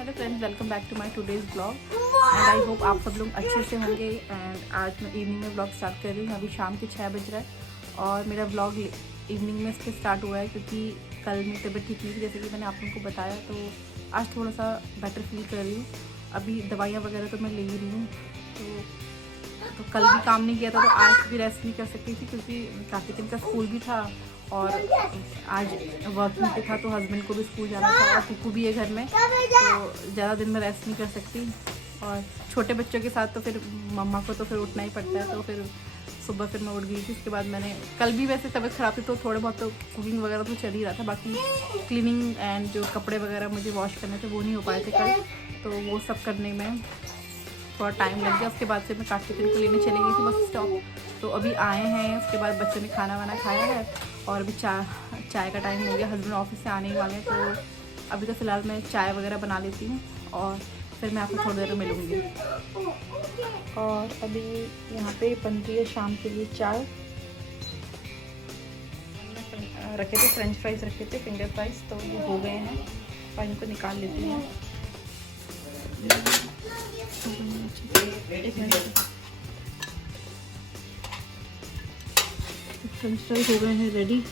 Hello friends, welcome back to my today's blog and I hope आप सब लोग अच्छे से होंगे। एंड आज मैं इवनिंग में ब्लॉग स्टार्ट कर रही हूँ। अभी शाम के 6 बज रहा है और मेरा ब्लॉग इवनिंग में इसलिए स्टार्ट हुआ है क्योंकि कल मेरी तबीयत ठीक नहीं थी, जैसे कि मैंने आप लोगों को बताया। तो आज थोड़ा सा बेटर फील कर रही हूँ। अभी दवाइयाँ वगैरह तो मैं ले ही रही हूँ। तो कल भी काम नहीं किया था, तो आज भी रेस्ट नहीं कर सकती थी क्योंकि काफ़ी दिन का स्कूल भी था और आज वर्किंग पे था, तो हस्बैंड को भी स्कूल जाना था और कुकू भी है घर में, तो ज़्यादा दिन में रेस्ट नहीं कर सकती। और छोटे बच्चों के साथ तो फिर मम्मा को तो फिर उठना ही पड़ता है। तो फिर सुबह फिर मैं उठ गई थी। उसके बाद मैंने कल भी वैसे तबीयत ख़राब थी तो थोड़े बहुत तो कुकिंग वगैरह तो चल ही रहा था। बाकी क्लीनिंग एंड जो कपड़े वगैरह मुझे वॉश करने थे वो नहीं हो पाए थे कल, तो वो सब करने में थोड़ा टाइम लग गया। उसके बाद से मैं कार्तिक को लेने चली गई थी बस स्टॉप। तो अभी आए हैं, उसके बाद बच्चों ने खाना वाना खाया है और अभी चाय का टाइम हो गया। हस्बैंड ऑफिस से आने ही वाले हैं, तो अभी तो फ़िलहाल मैं चाय वगैरह बना लेती हूँ और फिर मैं आपको थोड़ी देर में मिलूँगी। और अभी यहाँ पे बन रही है शाम के लिए चाय। रखे थे फ्रेंच फ्राइज़, रखे थे फिंगर फ्राइज़, तो ये हो गए हैं और इनको निकाल लेती हूँ। फ्रेंच फ्राइज हो गए हैं रेडी।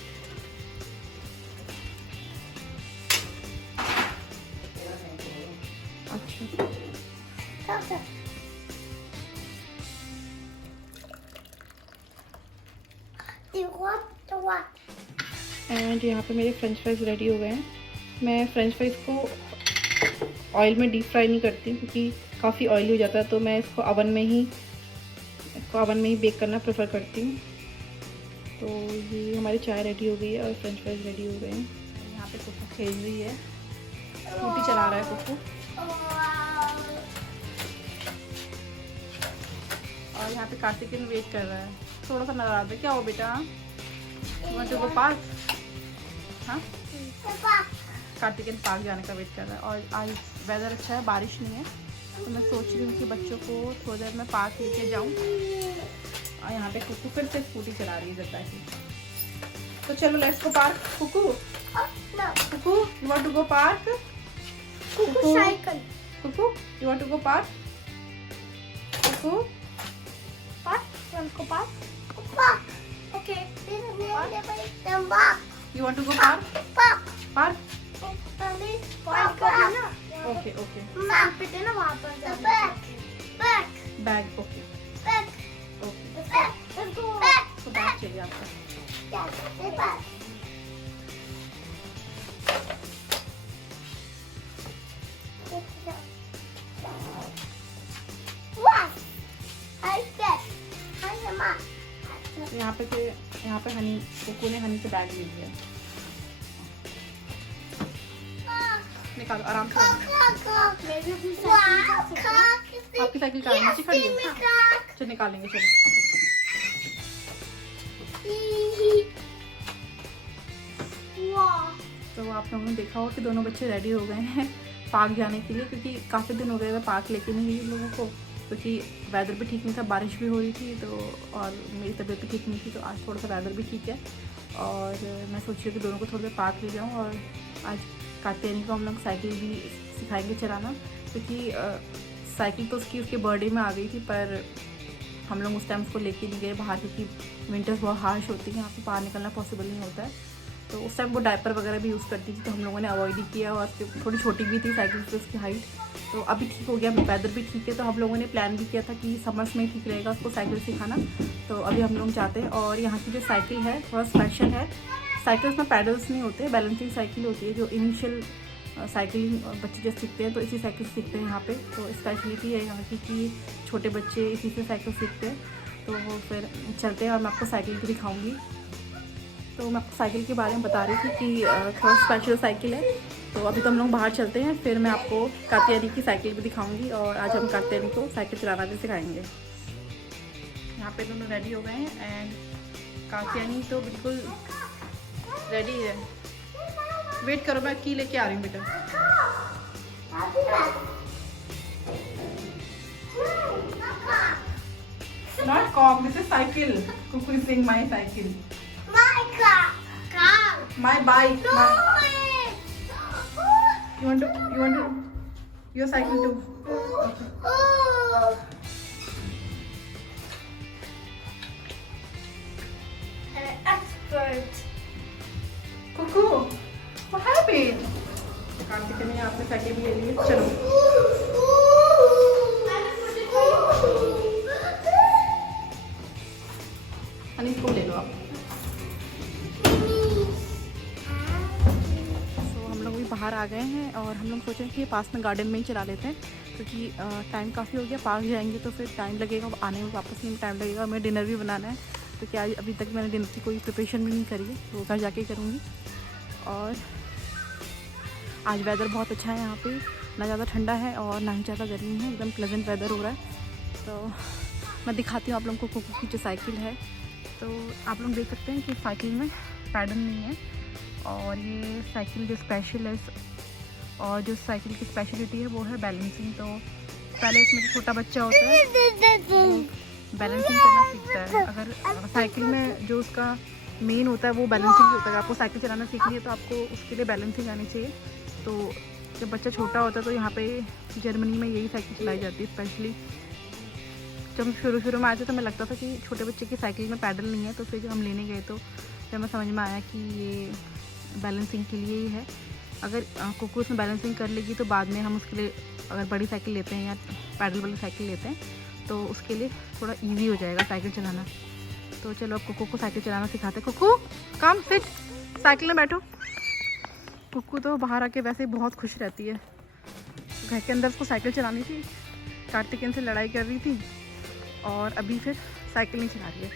अच्छा एंड यहाँ पे मेरे फ्रेंच फ्राइज रेडी हो गए हैं। मैं फ्रेंच फ्राइज को ऑयल में डीप फ्राई नहीं करती क्योंकि काफ़ी ऑयली हो जाता है, तो मैं इसको ओवन में ही बेक करना प्रेफर करती हूँ। तो ये हमारी चाय रेडी हो गई है और फ्रेंच फ्राइज रेडी हो गए हैं। यहाँ पे कुकू खेल रही है, स्कूटी चला रहा है कुकू। और यहाँ पे कार्तिकेयन वेट कर रहा है, थोड़ा सा नाराज है। क्या हो बेटा, वांट टू गो पार्क? हाँ, कार्तिकेयन पार्क जाने का वेट कर रहा है। और आज वेदर अच्छा है, बारिश नहीं है, तो मैं सोच रही हूँ कि बच्चों को थोड़ी देर में पार्क लेके जाऊँ। और यहाँ पे कुकू फिर से स्कूटी चला रही है जब की। तो चलो let's go park. Kuku Kuku, you want to go park? Kuku cycle, Kuku you want to go park? Kuku park, want go park? Okay, you want to go park? Park okay okay, पे ना वहाँ पर बैग ओके ओके, तो बैग चाहिए आपका। यहाँ पे हनी, कुकू ने हनी से बैग ले लिया। निकालो आराम से। आपकी साइकिल कहाँ है? नीचे खड़ी है। चलो निकालेंगे, चलो। तो आप लोगों ने देखा होगा कि दोनों बच्चे रेडी हो गए हैं पार्क जाने के लिए, क्योंकि काफ़ी दिन हो गए मैं पार्क लेके नहीं गई लोगों को, क्योंकि वेदर भी ठीक नहीं था, बारिश भी हो रही थी, तो और मेरी तबीयत भी ठीक नहीं थी। तो आज थोड़ा सा वेदर भी ठीक है और मैं सोच रही हूँ कि दोनों को थोड़ा देर पार्क ले जाऊँ। और आज कार्तिकेयन को हम लोग साइकिल भी सिखाएंगे चलाना, क्योंकि साइकिल तो उसके बर्थडे में आ गई थी, पर हम लोग उस टाइम उसको लेके नहीं गए बाहर, क्योंकि विंटर्स बहुत हार्श होती हैं, यहाँ पे बाहर निकलना पॉसिबल नहीं होता है। तो उस टाइम वो डायपर वगैरह भी यूज़ करती थी, तो हम लोगों ने अवॉइड ही किया। और थोड़ी छोटी भी थी साइकिल से उसकी हाइट, तो अभी ठीक हो गया, वेदर भी ठीक है। तो हम लोगों ने प्लान भी किया था कि समर्स में ठीक रहेगा उसको साइकिल सिखाना। तो अभी हम लोग जाते हैं। और यहाँ की जो साइकिल है थोड़ा स्पेशल है। साइकिल्स में पैडल्स नहीं होते, बैलेंसिंग साइकिल होती है, जो इनिशियल साइकिलिंग बच्चे जब सीखते हैं तो इसी साइकिल सीखते हैं यहाँ पे। तो स्पेशलिटी है यहाँ की कि छोटे बच्चे इसी से साइकिल सीखते हैं। तो वो फिर चलते हैं और मैं आपको साइकिल भी दिखाऊँगी। तो मैं आपको साइकिल के बारे में बता रही थी कि थोड़ा स्पेशल साइकिल है। तो अभी तो हम लोग बाहर चलते हैं, फिर मैं आपको कार्तिकेयन की साइकिल भी दिखाऊंगी और आज हम कार्तिकेयन को साइकिल चलाना भी सिखाएंगे। यहाँ पे दोनों रेडी हो गए हैं एंड कार्तिकेयन तो बिल्कुल रेडी है। वेट करो, मैं की लेके आ रही हूँ बेटा। Not cock, this is cycle. Cuckoo is saying my cycle. My bike. You want to your cycle too. Expert. Kuku, what happened? Kartik ने आपने साइकिल भी ले ली है, चलो। अनिल को ले लो आप। तो हम लोग भी बाहर आ गए हैं और हम लोग सोच रहे हैं कि पास में गार्डन में ही चला लेते हैं, क्योंकि टाइम काफ़ी हो गया। पार्क जाएंगे तो फिर टाइम लगेगा, आने में वापस नहीं टाइम लगेगा। हमें डिनर भी बनाना है, तो क्या अभी तक मैंने डिनर की कोई प्रिपरेशन भी नहीं करी है, तो घर जाके करूँगी। और आज वेदर बहुत अच्छा है यहाँ पे, ना ज़्यादा ठंडा है और ना ही ज़्यादा गर्मी है, एकदम प्लेजेंट वेदर हो रहा है। तो मैं दिखाती हूँ आप लोगों को कुकू की जो साइकिल है। तो आप लोग देख सकते हैं कि साइकिल में पैडल नहीं है, और ये साइकिल जो स्पेशल है, और जो साइकिल की स्पेशलिटी है वो है बैलेंसिंग। तो पहले इसमें जो छोटा बच्चा होता है बैलेंसिंग करना सीखता है। अगर साइकिल में जो उसका मेन होता है वो बैलेंसिंग होता है। आपको साइकिल चलाना सीखनी है तो आपको उसके लिए बैलेंसिंग आनी चाहिए। तो जब बच्चा छोटा होता है तो यहाँ पे जर्मनी में यही साइकिल चलाई जाती है स्पेशली। जब शुरू में आए थे तो हमें लगता था कि छोटे बच्चे की साइकिल में पैडल नहीं है, तो फिर जब हम लेने गए तो फिर हमें समझ में आया कि ये बैलेंसिंग के लिए ही है। अगर कुकू उसमें बैलेंसिंग कर लेगी तो बाद में हम उसके लिए अगर बड़ी साइकिल लेते हैं या पैडल वाली साइकिल लेते हैं तो उसके लिए थोड़ा ईजी हो जाएगा साइकिल चलाना। तो चलो अब कुकू को साइकिल चलाना सिखाते हैं। कुकू कम सिट, साइकिल में बैठो। कुकू तो बाहर आके वैसे ही बहुत खुश रहती है। घर के अंदर उसको साइकिल चलानी थी, कार्तिकेयन से लड़ाई कर रही थी और अभी फिर साइकिल नहीं चला रही है।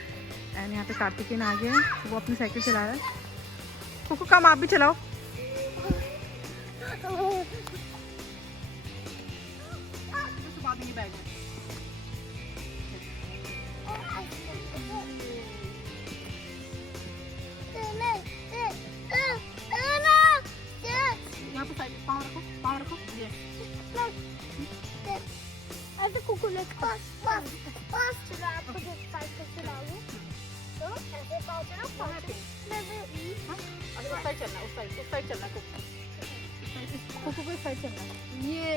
एंड यहाँ पे कार्तिकेयन आ गया है, वो अपनी साइकिल चला रहा है। कुकू कम आप भी चलाओ। बैग यहाँ पे साइड पाँव रखो, पाँव रखो। ऐसे कुकू ने पास चला, आपको जब साइकिल चलाऊं तो ऐसे पाँव चला, उस साइड चलना, उस साइड चलना कुकू को साइड चलना। ये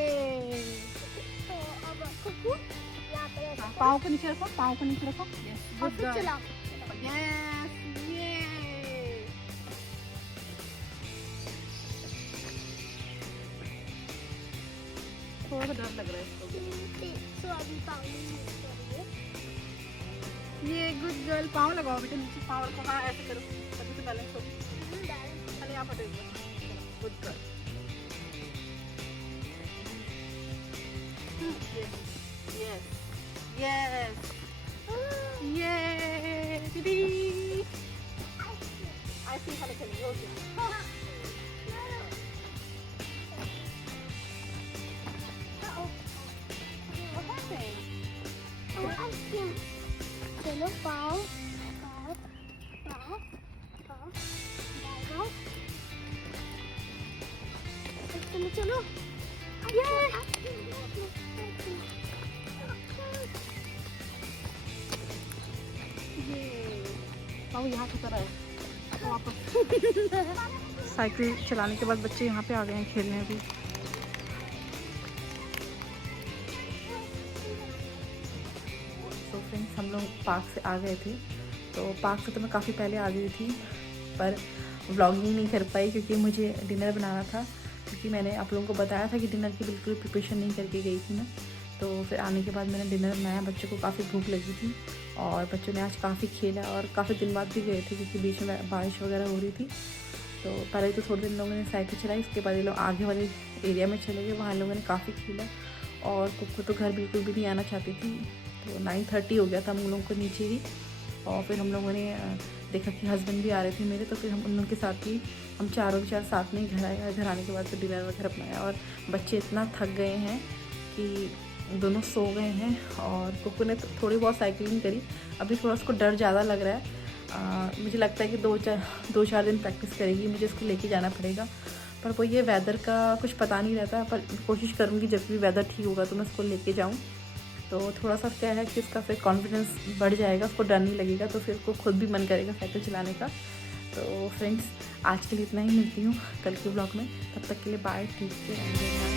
तो अब कुकू यहाँ पे पाँव को नीचे रखो, पाँव को नीचे रखो। यस गुड गर्ल, चला। यस ये। थोड़ा सा डर लग रहा है इसको। तो अभी पाँव नहीं करेंगे। ये गुड गर्ल, पाँव लगाओ बेटा नीचे, पाँव रखो। हाँ ऐसे करो तभी तो बैलेंस होगी। अरे यहाँ पर गुड गर्ल। यस यस ये दीदी ऐसे खाने चलेंगे। ओके चलो पाँव पाँव पाँव पाँव डालो, चलो पाँव यहाँ की तरह है वापस। साइकिल चलाने के बाद बच्चे यहाँ पे आ गए हैं खेलने अभी। तो फ्रेंड्स हम लोग पार्क से आ गए थे। तो पार्क से तो मैं काफ़ी पहले आ गई थी, पर व्लॉगिंग नहीं कर पाई क्योंकि मुझे डिनर बनाना था। क्योंकि मैंने आप लोगों को बताया था कि डिनर की बिल्कुल प्रिपरेशन नहीं करके गई थी मैं। तो फिर आने के बाद मैंने डिनर बनाया, बच्चों को काफ़ी भूख लगी थी और बच्चों ने आज काफ़ी खेला और काफ़ी दिन बाद भी गए थे क्योंकि बीच में बारिश वगैरह हो रही थी। तो पहले तो थोड़े दिन लोगों ने साइकिल चलाई, उसके बाद ये लोग आगे वाले एरिया में चले गए, वहाँ लोगों ने काफ़ी खेला। और कुकू तो घर बिल्कुल भी नहीं आना चाहती थी। तो 9:30 हो गया था हम लोगों को नीचे ही। और फिर हम लोगों ने देखा कि हस्बैंड भी आ रहे थे मेरे, तो फिर हम उन लोगों के साथ ही हम चारों के चार साथ में ही घर आए। घर आने के बाद फिर डिनर वगैरह अपनाया और बच्चे इतना थक गए हैं कि दोनों सो गए हैं। और कुकू ने थोड़ी बहुत साइकिलिंग करी, अभी थोड़ा उसको डर ज़्यादा लग रहा है। मुझे लगता है कि 2-4 दिन प्रैक्टिस करेगी, मुझे इसको लेके जाना पड़ेगा। पर वो ये वेदर का कुछ पता नहीं रहता, पर कोशिश करूँगी जब भी वेदर ठीक होगा तो मैं इसको लेके जाऊँ। तो थोड़ा सा क्या है कि इसका फिर कॉन्फिडेंस बढ़ जाएगा, उसको डर नहीं लगेगा, तो फिर उसको खुद भी मन करेगा साइकिल चलाने का। तो फ्रेंड्स आज के लिए इतना ही, मिलती हूँ कल के ब्लॉग में। तब तक के लिए बाय, ठीक है।